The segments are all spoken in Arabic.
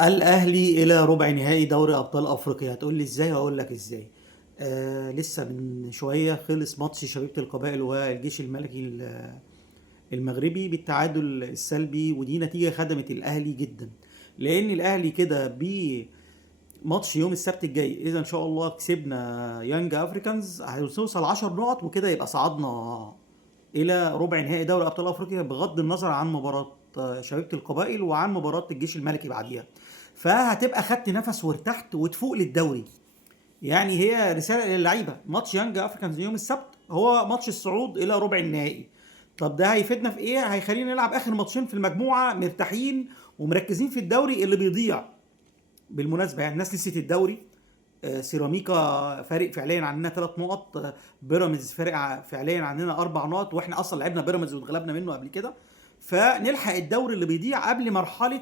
الاهلي الى ربع نهائي دوري ابطال افريقيا. هتقول لي ازاي؟ هقول لك ازاي. لسه من شويه خلص ماتش شبيبه القبائل والجيش الملكي المغربي بالتعادل السلبي، ودي نتيجه خدمت الاهلي جدا، لان الاهلي كده بماتش يوم السبت الجاي اذا ان شاء الله كسبنا يانج افريكانز هنوصل 10 نقط، وكده يبقى صعدنا الى ربع نهائي دوري ابطال افريقيا، بغض النظر عن مباراه شبيبه القبائل وعن مباراه الجيش الملكي بعديها. فهتبقى خدت نفس وارتحت وتفوق للدوري. يعني هي رساله للعيبه، ماتش يانج افريكانز يوم السبت هو ماتش الصعود الى ربع النهائي. طب ده هيفيدنا في ايه؟ هيخلينا نلعب اخر ماتشين في المجموعه مرتاحين ومركزين في الدوري اللي بيضيع. بالمناسبه يعني الناس نسيت الدوري. سيراميكا فارق فعليا عننا 3 نقط. بيراميدز فارق فعليا عننا 4 نقط، واحنا اصلا لعبنا بيراميدز واتغلبنا منه قبل كده. فنلحق الدوري اللي بيضيع قبل مرحله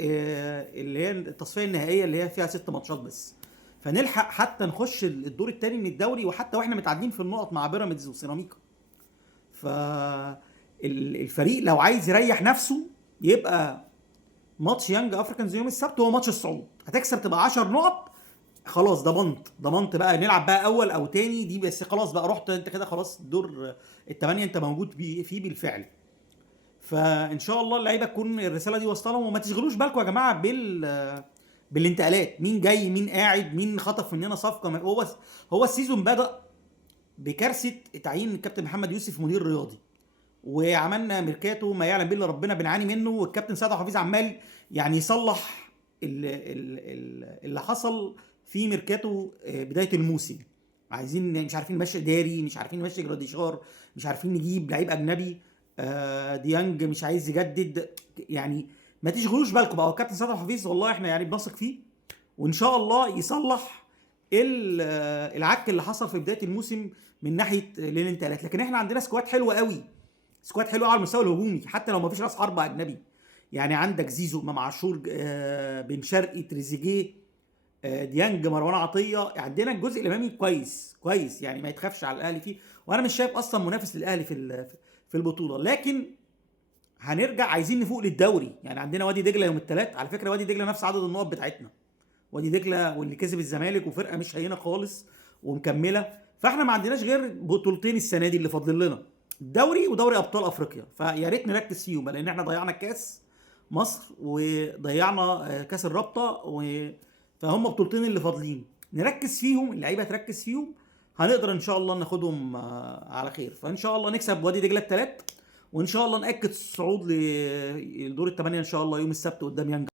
اللي هي التصفيه النهائيه اللي هي فيها 6 ماتشات بس. فنلحق حتى نخش الدور الثاني من الدوري، وحتى واحنا متعادلين في النقط مع بيراميدز وسيراميكا. فالفريق لو عايز يريح نفسه يبقى ماتش يانج افريكانز يوم السبت هو ماتش الصعود. هتكسب تبقى 10 نقط، خلاص ضمنت بقى نلعب بقى اول او تاني دي بس. خلاص بقى رحت انت كده، خلاص دور الثمانيه انت موجود فيه بالفعل. فان شاء الله اللعيبه تكون الرساله دي واصله لهم، وما تشغلوش بالكم يا جماعه بالانتقالات، مين جاي مين قاعد مين خطف مننا صفقه. هو السيزون بدأ بكارثه تعيين الكابتن محمد يوسف مدير رياضي، وعملنا ميركاتو ما يعلم به الا ربنا بنعاني منه، والكابتن سيد عبد الحفيظ عمال يعني يصلح اللي حصل في ميركاتو بدايه الموسم. عايزين مش عارفين نمشي داري، مش عارفين نمشي جراديشار، مش عارفين نجيب لعيب اجنبي. ديانج مش عايز يجدد. يعني ما تشغلوش بالكم بقى، هو الكابتن سيد عبد الحفيظ والله احنا يعني بنثق فيه، وان شاء الله يصلح العك اللي حصل في بدايه الموسم من ناحيه الانتقالات. لكن احنا عندنا سكواد حلوه قوي، سكواد حلو على المستوى الهجومي حتى لو ما فيش راس حربة اجنبي. يعني عندك زيزو، امام عاشور، بن شرقي، تريزيجيه، ديانج، مروان عطيه. عندنا الجزء الامامي كويس كويس، يعني ما يتخافش على الاهلي فيه. وانا مش شايف اصلا منافس للاهلي في البطوله. لكن هنرجع عايزين نفوق للدوري. يعني عندنا وادي دجله يوم الثلاث، على فكره وادي دجله نفس عدد النقط بتاعتنا. وادي دجله واللي كسب الزمالك، وفرقه مش هينه خالص ومكمله. فاحنا ما عندناش غير بطولتين السنه دي اللي فاضل لنا، الدوري ودوري ابطال افريقيا. فيا ريت نركز فيهم، لان احنا ضيعنا كاس مصر وضيعنا كاس الرابطه فهم بطولتين اللي فاضلين، نركز فيهم، اللعيبه تركز فيهم. هنقدر ان شاء الله ناخدهم على خير. فان شاء الله نكسب وادي دجله الثلاث، وان شاء الله ناكد الصعود لدور الثمانيه ان شاء الله يوم السبت قدام يانج.